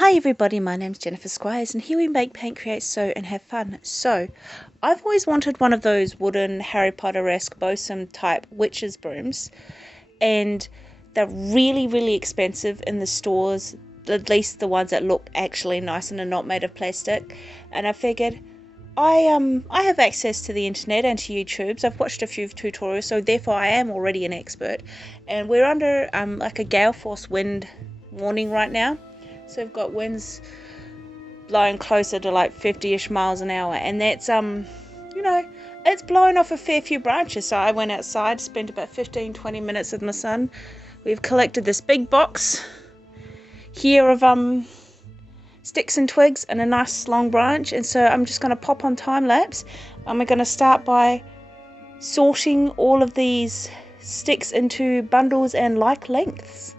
Hi everybody, my name's Jennifer Squires and here we make, paint, create, sew and have fun. So, I've always wanted one of those wooden Harry Potter-esque Bessom type witch's brooms, and they're really expensive in the stores, at least the ones that look actually nice and are not made of plastic. And I figured I have access to the internet and to YouTube's. I've watched a few tutorials, so therefore I am already an expert. And we're under like a gale force wind warning right now. So we've got winds blowing closer to like 50-ish miles an hour, and that's it's blowing off a fair few branches. So I went outside, spent about 15-20 minutes in the sun. We've collected this big box here of sticks and twigs and a nice long branch, and so I'm just going to pop on time lapse, and we're going to start by sorting all of these sticks into bundles and like lengths.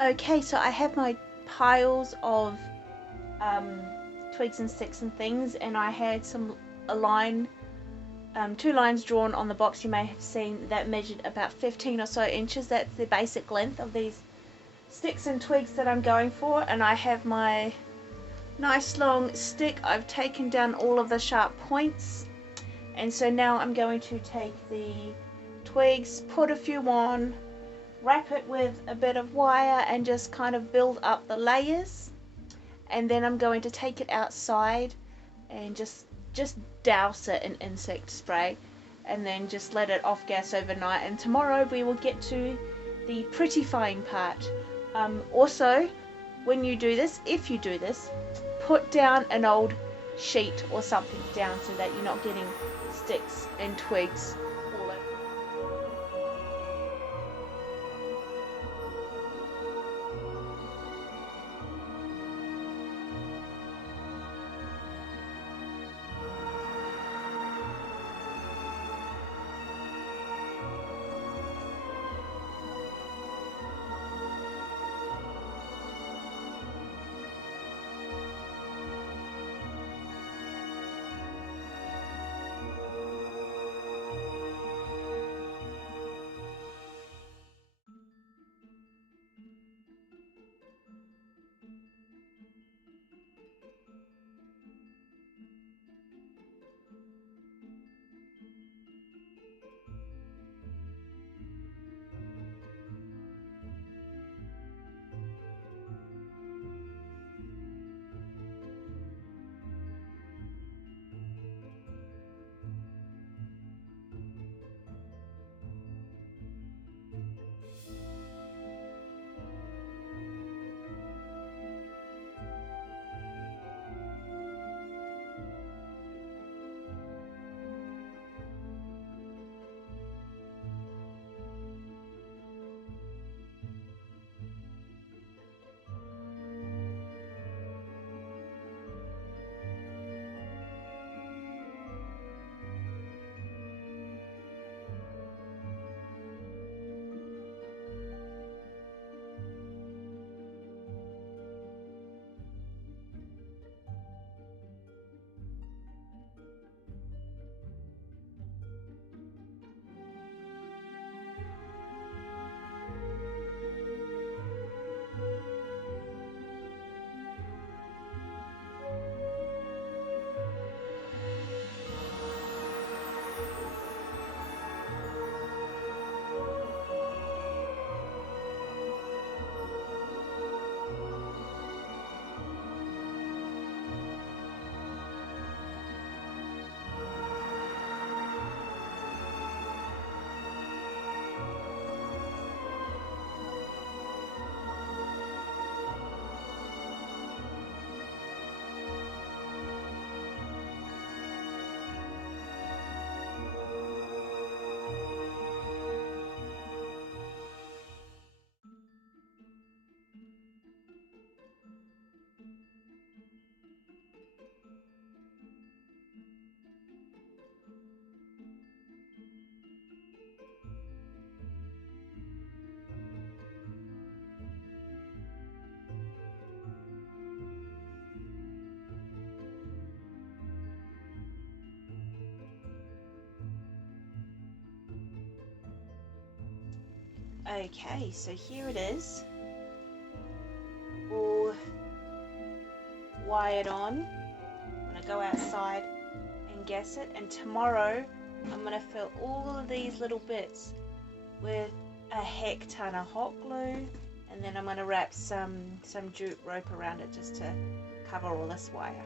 Okay, so I have my piles of twigs and sticks and things, and I had two lines drawn on the box you may have seen that measured about 15 or so inches. That's the basic length of these sticks and twigs that I'm going for, and I have my nice long stick. I've taken down all of the sharp points, and so now I'm going to take the twigs, put a few on, wrap it with a bit of wire and just kind of build up the layers, and then I'm going to take it outside and just douse it in insect spray, and then just let it off gas overnight, and tomorrow we will get to the prettifying part. Also, when you do this, if you do this, put down an old sheet or something down so that you're not getting sticks and twigs all over. Okay, so here it is, all wired on. I'm going to go outside and gas it, and tomorrow I'm going to fill all of these little bits with a heck ton of hot glue, and then I'm going to wrap some jute rope around it just to cover all this wire.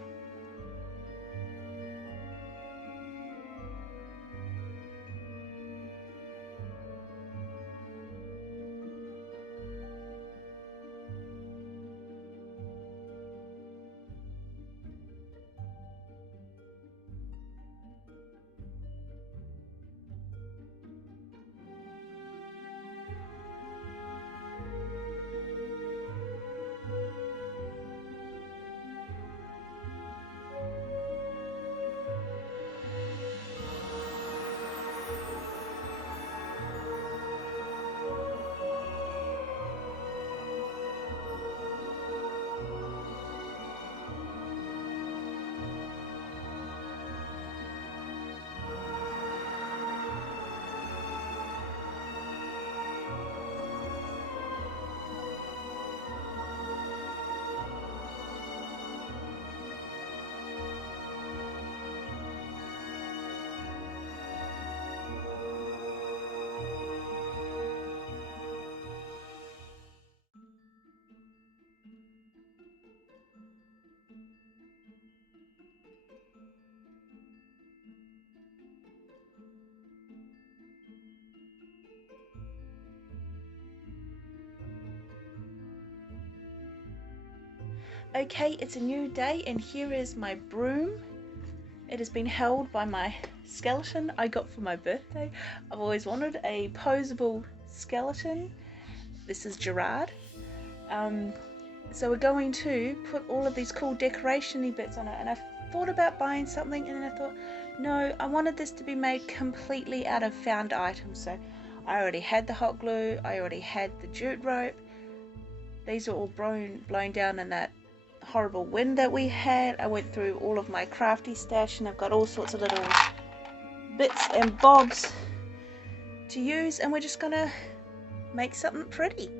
Okay, it's a new day, and here is my broom. It has been held by my skeleton I got for my birthday. I've always wanted a posable skeleton. This is Gerard. So we're going to put all of these cool decoration-y bits on it, and I thought about buying something, and then I thought, no, I wanted this to be made completely out of found items. So I already had the hot glue, I already had the jute rope. These are all blown down in that horrible wind that we had. I went through all of my crafty stash, and I've got all sorts of little bits and bobs to use, and we're just gonna make something pretty.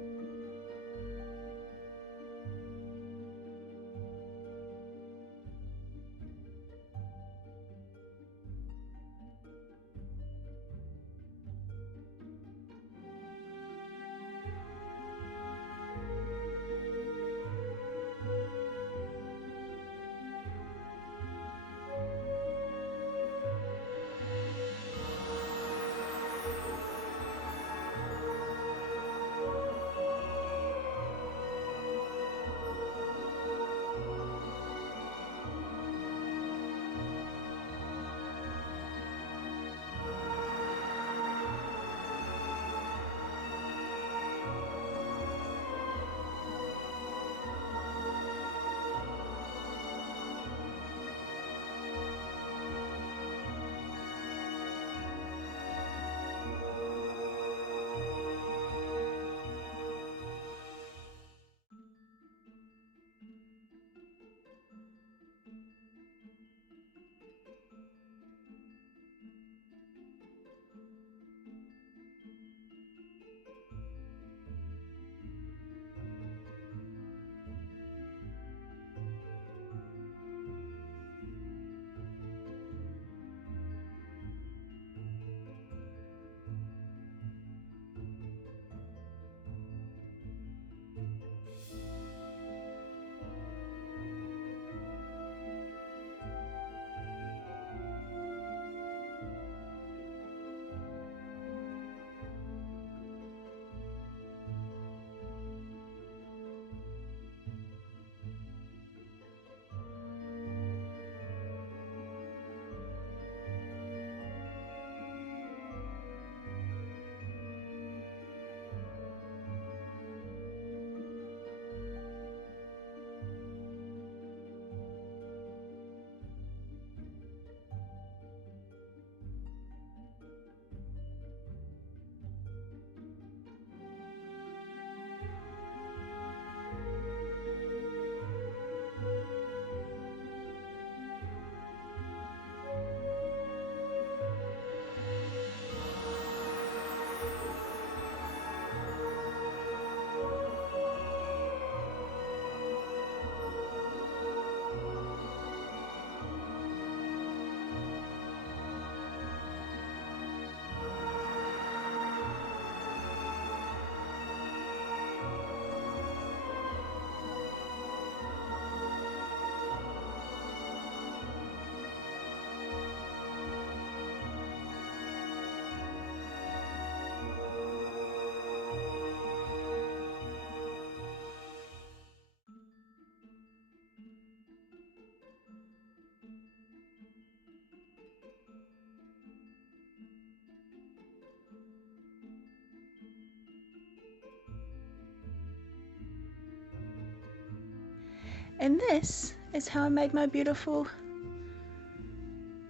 And this is how I made my beautiful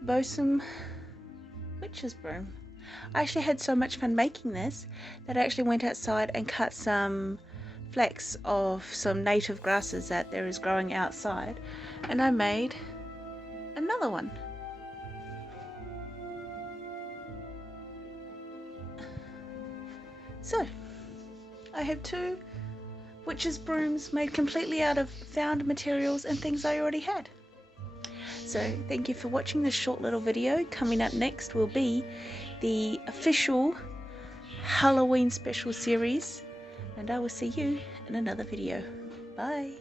Bessom witch's broom. I actually had so much fun making this that I actually went outside and cut some flecks of some native grasses that there is growing outside, and I made another one. So I have 2 witch's brooms made completely out of found materials and things I already had. So thank you for watching this short little video. Coming up next will be the official Halloween special series, and I will see you in another video. Bye.